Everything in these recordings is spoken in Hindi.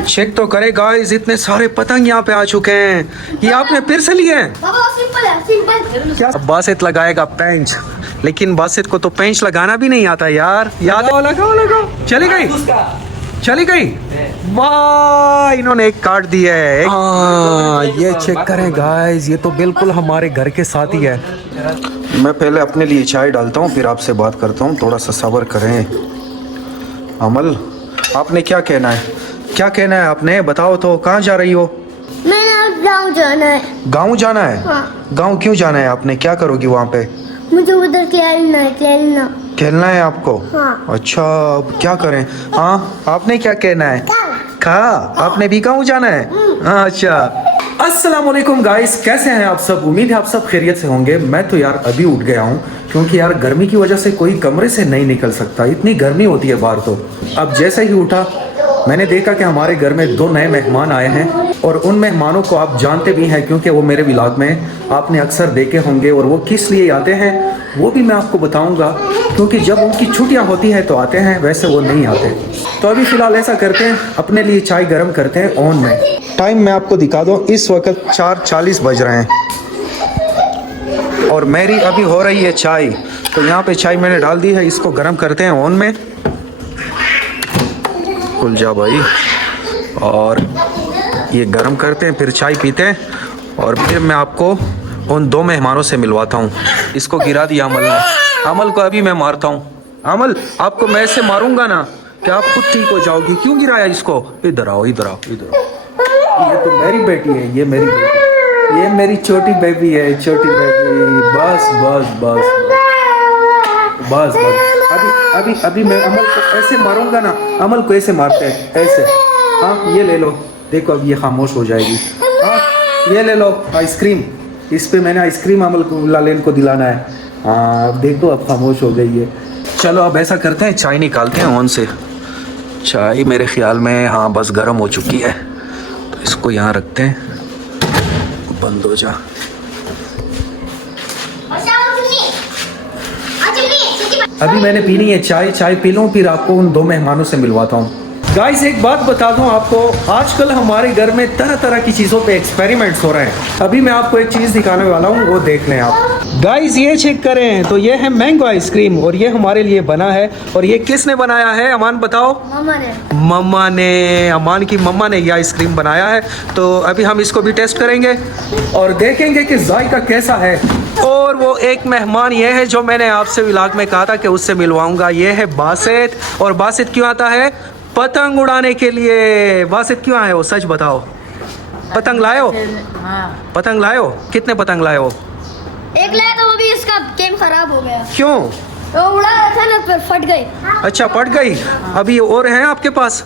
चेक तो करे गाइस, इतने सारे पतंग यहाँ पे आ चुके हैं। ये आपने फिर से लिए हैं? बाबा सिंपल है, सिंपल। क्या बासित लगाएगा पेंच, लेकिन बासित को तो पेंच लगाना भी नहीं आता यार। याद लगाओ लगाओ। चली गई, चली गई। वाह, इन्होंने एक काट दिया है। हाँ, ये चेक करें गाइस, ये तो बिल्कुल हमारे घर के साथ ही है। मैं पहले अपने लिए चाय डालता हूँ, फिर आपसे बात करता हूँ। थोड़ा सा सब्र करें। अमल, आपने क्या कहना है? क्या कहना है आपने? बताओ तो, कहाँ जा रही हो? मैंने अब गाँव जाना है। गाँव जाना है? हाँ। गाँव क्यों जाना है आपने? क्या करोगी वहाँ पे? मुझे उधर खेलना है, खेलना। खेलना है आपको? हाँ। अच्छा, अब क्या करें? हाँ, आपने क्या कहना है? खा, आपने भी गाँव जाना है? हाँ, अच्छा। अस्सलाम वालेकुम गाइस, कैसे हैं आप सब? उम्मीद है आप सब खैरियत से होंगे। मैं तो यार अभी उठ गया हूँ, क्योंकि यार गर्मी की वजह से कोई कमरे से नहीं निकल सकता, इतनी गर्मी होती है बाहर। तो अब जैसे ही उठा, मैंने देखा कि हमारे घर में 2 नए मेहमान आए हैं, और उन मेहमानों को आप जानते भी हैं, क्योंकि वो मेरे व्लॉग में आपने अक्सर देखे होंगे। और वो किस लिए आते हैं वो भी मैं आपको बताऊंगा, क्योंकि जब उनकी छुट्टियां होती हैं तो आते हैं, वैसे वो नहीं आते। तो अभी फ़िलहाल ऐसा करते हैं, अपने लिए चाय गर्म करते हैं ओवन में। टाइम मैं आपको दिखा दूँ, इस वक्त 4:40 बज रहे हैं और मेरी अभी हो रही है चाय। तो यहाँ पे चाय मैंने डाल दी है, इसको गर्म करते हैं ओवन में। खुल जा भाई। और ये गर्म करते हैं, फिर चाय पीते हैं, और फिर मैं आपको उन 2 मेहमानों से मिलवाता हूँ। इसको गिरा दिया अमल ने। अमल को अभी मैं मारता हूँ। अमल, आपको मैं ऐसे मारूंगा ना कि आप खुद ठीक हो जाओगी। क्यों गिराया इसको? इधर आओ, इधर आओ, इधर आओ। ये तो मेरी बेटी है, ये मेरी बेटी, ये मेरी छोटी बेबी है, छोटी बेबी। बस बस बस बस बस। अभी मैं अमल को ऐसे मारूंगा ना, अमल को ऐसे मारते हैं, ऐसे। हाँ, ये ले लो, देखो अब ये खामोश हो जाएगी। हाँ, ये ले लो आइसक्रीम। इस पे मैंने आइसक्रीम अमल को, लालेन को दिलाना है। हाँ, देखो अब खामोश हो गई है। चलो अब ऐसा करते हैं, चाय निकालते हैं ओवन से। चाय मेरे ख्याल में हाँ बस गर्म हो चुकी है, तो इसको यहाँ रखते हैं। बंद हो जा। अभी मैंने पीनी है चाय, चाय पी लूँ, फिर आपको उन 2 मेहमानों से मिलवाता हूँ। गाइस, एक बात बता दूं आपको, आजकल हमारे घर में तरह तरह की चीज़ों पे एक्सपेरिमेंट्स हो रहे हैं। अभी मैं आपको एक चीज़ दिखाने वाला हूँ, वो देख लें आप। गाइस, ये चेक करें, तो ये है मैंगो आइसक्रीम, और ये हमारे लिए बना है। और ये किसने बनाया है? अमान बताओ। मामा ने। मम्मा ने, अमान की मम्मा ने ये आइसक्रीम बनाया है। तो अभी हम इसको भी टेस्ट करेंगे और देखेंगे कि जायका कैसा है। और वो एक मेहमान ये है जो मैंने आपसे व्लॉग में कहा था कि उससे मिलवाऊंगा। ये है बासित। और बासित क्यों आता है? पतंग उड़ाने के लिए। बासित क्यों आए हो? सच बताओ। पतंग लाए हो? हाँ। पतंग लाए हो? कितने पतंग लाए हो? एक लाया था, वो भी इसका गेम खराब हो गया। क्यों? वो उड़ा रहा था ना, पर फट गई। अच्छा, फट गई। अभी और हैं आपके पास?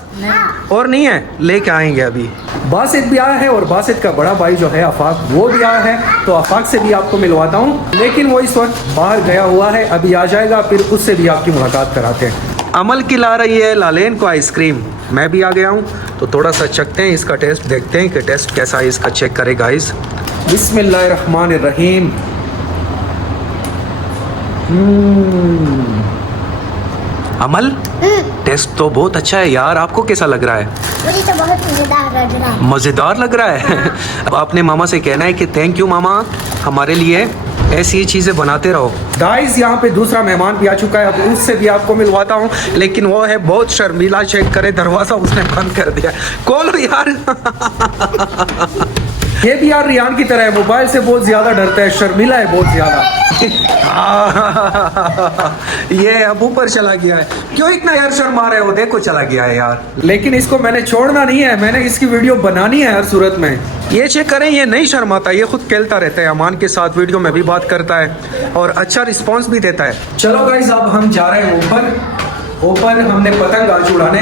और नहीं है, लेके आएंगे अभी। बासित भी आया है, और बासित का बड़ा भाई जो है आफाक, वो भी आया है। तो आफाक से भी आपको मिलवाता हूँ, लेकिन वो इस वक्त बाहर गया हुआ है, अभी आ जाएगा, फिर उससे भी आपकी मुलाकात कराते हैं। अमल की ला रही है लालेन को आइसक्रीम, मैं भी आ गया हूँ। तो थोड़ा सा चखते हैं, इसका टेस्ट देखते हैं कि टेस्ट कैसा है इसका। चेक करें गाइस। बिस्मिल्लाहिर्रहमानिर्रहीम। अमल, टेस्ट तो बहुत अच्छा है यार, आपको कैसा लग रहा है? मुझे तो बहुत मजेदार लग रहा है। मज़ेदार लग रहा है। अब आपने मामा से कहना है कि थैंक यू मामा, हमारे लिए ऐसी ही चीज़ें बनाते रहो। गाइस, यहाँ पे दूसरा मेहमान भी आ चुका है, अब उससे भी आपको मिलवाता हूँ, लेकिन वो है बहुत शर्मीला। चेक करे, दरवाज़ा उसने बंद कर दिया। खोलो यार। ये भी यार रियान की तरह है, मोबाइल से बहुत ज़्यादा डरता है, शर्मीला है बहुत ज़्यादा। ये अब ऊपर चला गया है। क्यों इतना यार शर्मा रहे हो? देखो चला गया है यार। लेकिन इसको मैंने छोड़ना नहीं है, मैंने इसकी वीडियो बनानी है हर सूरत में। ये चेक करें, ये नहीं शर्माता, ये खुद खेलता रहता है। अमान के साथ वीडियो में भी बात करता है और अच्छा रिस्पॉन्स भी देता है। चलो गाइस, अब हम जा रहे हैं ऊपर हमने पतंग आज उड़ाने,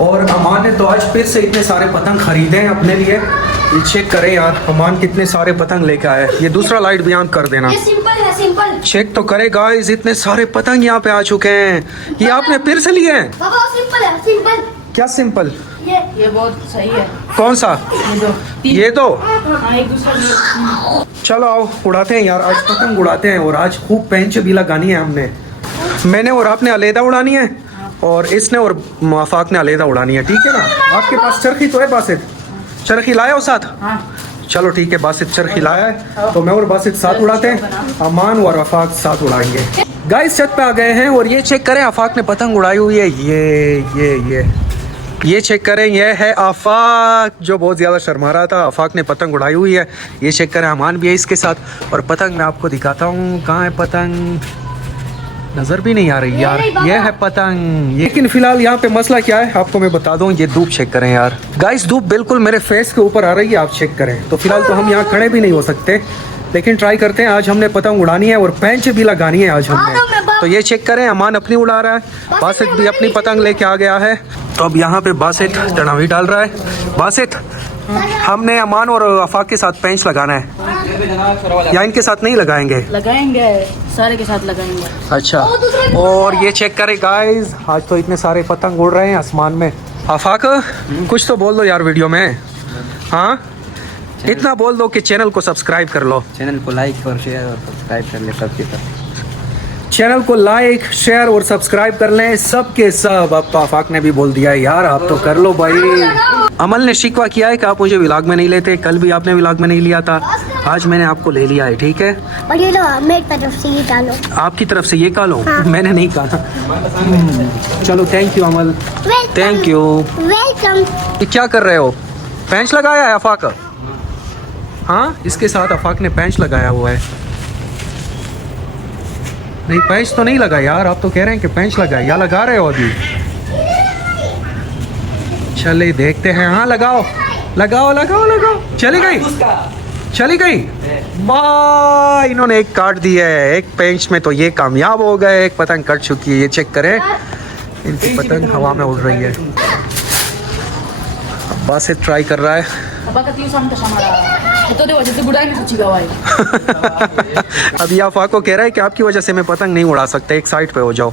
और अमान ने तो आज फिर से इतने सारे पतंग खरीदे हैं अपने लिए। ये चेक करें यार, अमान कितने सारे पतंग लेके आए। ये दूसरा लाइट भी ऑन कर देना। ये सिंपल है, सिंपल। चेक तो करे गाइस, इतने सारे पतंग यहाँ पे आ चुके हैं। ये आपने फिर से लिए हैं? बाबा सिंपल है, सिंपल। क्या सिंपल? ये बहुत सही है। कौन सा? ये दो। हाँ, एक दूसरा। चलो आओ उड़ाते हैं यार, आज पतंग उड़ाते हैं। और आज खूब पेंच भी लगानी है हमने। मैंने और आपने अलहदा उड़ानी है। और इसने और आफाक ने अलहदा उड़ानी है, ठीक है ना। आपके पास चरखी तो है बासित? चरखी लाए हो साथ? हाँ। चलो ठीक है, बासित चरखी लाया है तो मैं और बासित साथ उड़ाते हैं, अमान और आफाक साथ उड़ाएंगे। गाइस छत पे आ गए हैं और ये चेक करें आफाक ने पतंग उड़ाई हुई है। ये चेक करें, ये है आफाक जो बहुत ज़्यादा शर्मा रहा था। आफाक ने पतंग उड़ाई हुई है। ये चेक करें, अमान भी है इसके साथ। और पतंग मैं आपको दिखाता हूँ, कहाँ है पतंग? नज़र भी नहीं आ रही यार। ये है पतंग। लेकिन फिलहाल यहाँ पे मसला क्या है आपको मैं बता दूँ। ये धूप चेक करें यार गाइस, धूप बिल्कुल मेरे फेस के ऊपर आ रही है, आप चेक करें। तो फिलहाल तो हम यहाँ खड़े भी नहीं हो सकते, लेकिन ट्राई करते हैं। आज हमने पतंग उड़ानी है और पेंच भी लगानी है आज हमने। तो ये चेक करें, अमान अपनी उड़ा रहा है, बासित भी अपनी पतंग लेके आ गया है। तो अब यहाँ पे बासित चढ़ावी डाल रहा है। बासित, हमने अमान और आफाक के साथ पेंच लगाना है या इनके साथ नहीं लगाएंगे? लगाएंगे, सारे के साथ लगाएंगे। अच्छा, और ये चेक करें गाइस, आज तो इतने सारे पतंग उड़ रहे हैं आसमान में। आफाक कुछ तो बोल दो यार वीडियो में। हाँ, इतना बोल दो कि चैनल को सब्सक्राइब कर लो। चैनल को लाइक और शेयर और सब्सक्राइब कर ले सबके साथ। चैनल को लाइक शेयर और सब्सक्राइब कर लें सबके सब। अब आफाक ने भी बोल दिया है यार, आप तो कर लो भाई। अमल ने शिकवा किया है कि आप मुझे व्लॉग में नहीं लेते। कल भी आपने व्लॉग में नहीं लिया था, आज मैंने आपको ले लिया है, ठीक है। और ये लो मेरी तरफ से ये डालो। आपकी तरफ से ये कालो? हाँ। मैंने नहीं कहा। चलो thank you Amal, thank you. Welcome. ये क्या कर रहे हो? पेंच लगाया है आफाक? हाँ, इसके साथ आफाक ने पेंच लगाया हुआ है। नहीं, पेंच तो नहीं लगा यार, आप तो कह रहे हैं कि पेंच लगा है, या लगा रहे हो अभी? चले देखते हैं। हाँ लगाओ लगाओ लगाओ लगाओ। चली गई, चली गई। वाह, इन्होंने एक काट दिया है। एक पेंच में तो ये कामयाब हो गए, एक पतंग कट चुकी है। ये चेक करें, इनकी पतंग हवा में उड़ रही है। अब्बा से ट्राई कर रहा है। अभी आफाक को कह रहा है कि आपकी वजह से मैं पतंग नहीं उड़ा सकता, एक साइड पे हो जाओ।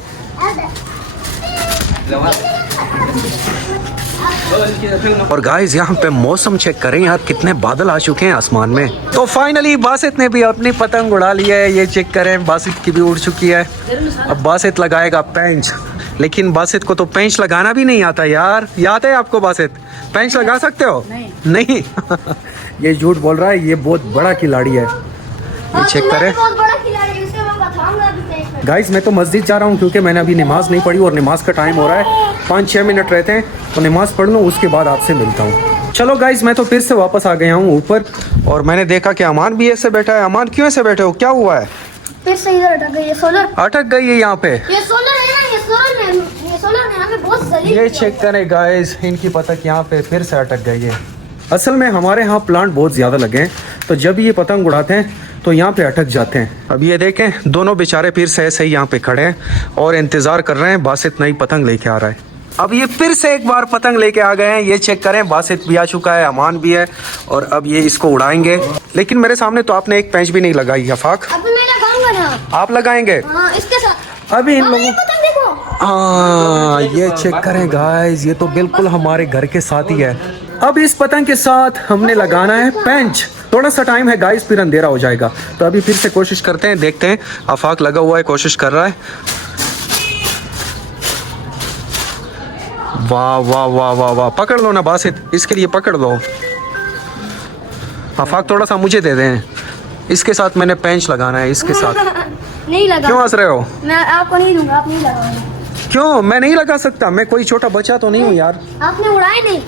और गाइस यहाँ पे मौसम चेक करें यार, कितने बादल आ चुके हैं आसमान में। तो फाइनली बासित ने भी अपनी पतंग उड़ा ली है। ये चेक करें, बासित की भी उड़ चुकी है। अब बासित लगाएगा पेंच, लेकिन बासित को तो पेंच लगाना भी नहीं आता यार। याद है आपको बासित? पेंच लगा सकते हो? नहीं। ये झूठ बोल रहा है, ये बहुत बड़ा खिलाड़ी है। ये चेक करें गाइस, मैं तो मस्जिद जा रहा हूँ क्योंकि मैंने अभी नमाज नहीं पढ़ी और नमाज का टाइम हो रहा है। 5-6 मिनट रहते हैं तो नमाज पढ़ लूँ, उसके बाद आपसे मिलता हूँ। चलो गाइस, मैं तो फिर से वापस आ गया हूँ ऊपर और मैंने देखा कि अमान भी ऐसे बैठा है। अमान क्यों ऐसे बैठे हो, क्या हुआ है? फिर से इधर अटक गई है सोलर। अटक गई है यहाँ पे। ये सोलर है ना, ये सोलर ने हमें बहुत जलील ये किया। चेक करें गाइस, इनकी पतंग यहाँ पे फिर से अटक गई है। असल में हमारे यहाँ प्लांट बहुत ज़्यादा लगे हैं, तो जब ये पतंग उड़ाते हैं तो यहाँ पे अटक जाते हैं। अब ये देखें, दोनों बेचारे फिर से ऐसे ही यहाँ पे खड़े हैं और इंतज़ार कर रहे हैं बासित नई पतंग लेके आ रहा है। अब ये फिर से एक बार पतंग लेके आ गए हैं। ये चेक करें, बासित भी आ चुका है, अमान भी है और अब ये इसको उड़ाएंगे। लेकिन मेरे सामने तो आपने एक पेंच भी नहीं लगाई आफाक। अभी मैं लगाऊंगा ना। आप लगाएंगे? हाँ, इसके साथ। अभी इन ये लोगों, पतंग देखो। हाँ ये चेक करें गाइस, ये तो बिल्कुल हमारे घर के साथ ही है। अब इस पतंग के साथ हमने लगाना है पेंच। थोड़ा सा टाइम है गाइस, फिर अंधेरा हो जाएगा। तो अभी फिर से कोशिश करते हैं, देखते हैं। आफाक लगा हुआ है, कोशिश कर रहा है। वाह वाह वाह वाह वाह, पकड़ लो ना बासित, इसके लिए पकड़ लो। आफाक थोड़ा सा मुझे दे दें, इसके साथ मैंने पेंच लगाना है, इसके साथ। नहीं लगा। क्यों हंस रहे हो? मैं आपको नहीं दूंगा, आप नहीं लगाओगे। क्यों? मैं नहीं लगा सकता, मैं कोई छोटा बच्चा तो नहीं हूँ यार। आपने उड़ाए नहीं।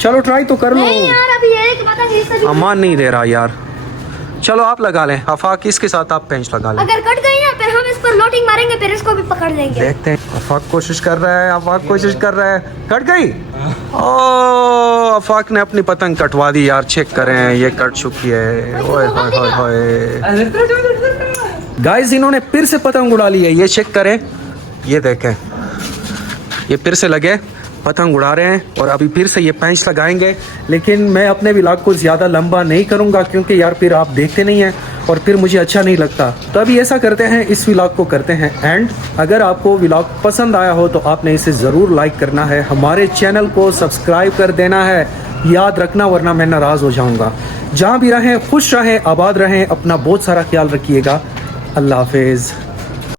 चलो ट्राई तो कर लो। नहीं यार, अभी एक पतंग इससे भी- अमान नहीं दे रहा यार। चलो आप लगा लें आफाक, इसके साथ आप पेंच लगा लें। अगर कट गई ना फिर हम इस पर लोटिंग मारेंगे, फिर इसको भी पकड़ लेंगे। देखते हैं। आफाक कोशिश कर रहा है, आफाक कोशिश कर रहा है। कट गई। ओ, आफाक ने अपनी पतंग कटवा दी यार। चेक करें, ये कट चुकी है। ओए होए होए होए। गाइस, इन्होंने फिर से पतंग उड़ा ली है। ये चेक करें, ये देखें, ये फिर से लगे पतंग उड़ा रहे हैं और अभी फिर से ये पेंच लगाएंगे। लेकिन मैं अपने व्लॉग को ज़्यादा लंबा नहीं करूंगा क्योंकि यार फिर आप देखते नहीं हैं और फिर मुझे अच्छा नहीं लगता। तो अभी ऐसा करते हैं, इस व्लॉग को करते हैं एंड। अगर आपको व्लॉग पसंद आया हो तो आपने इसे ज़रूर लाइक करना है, हमारे चैनल को सब्सक्राइब कर देना है, याद रखना, वरना मैं नाराज़ हो जाऊँगा। जहाँ भी रहें खुश रहें, आबाद रहें, अपना बहुत सारा ख्याल रखिएगा। अल्लाह हाफिज़।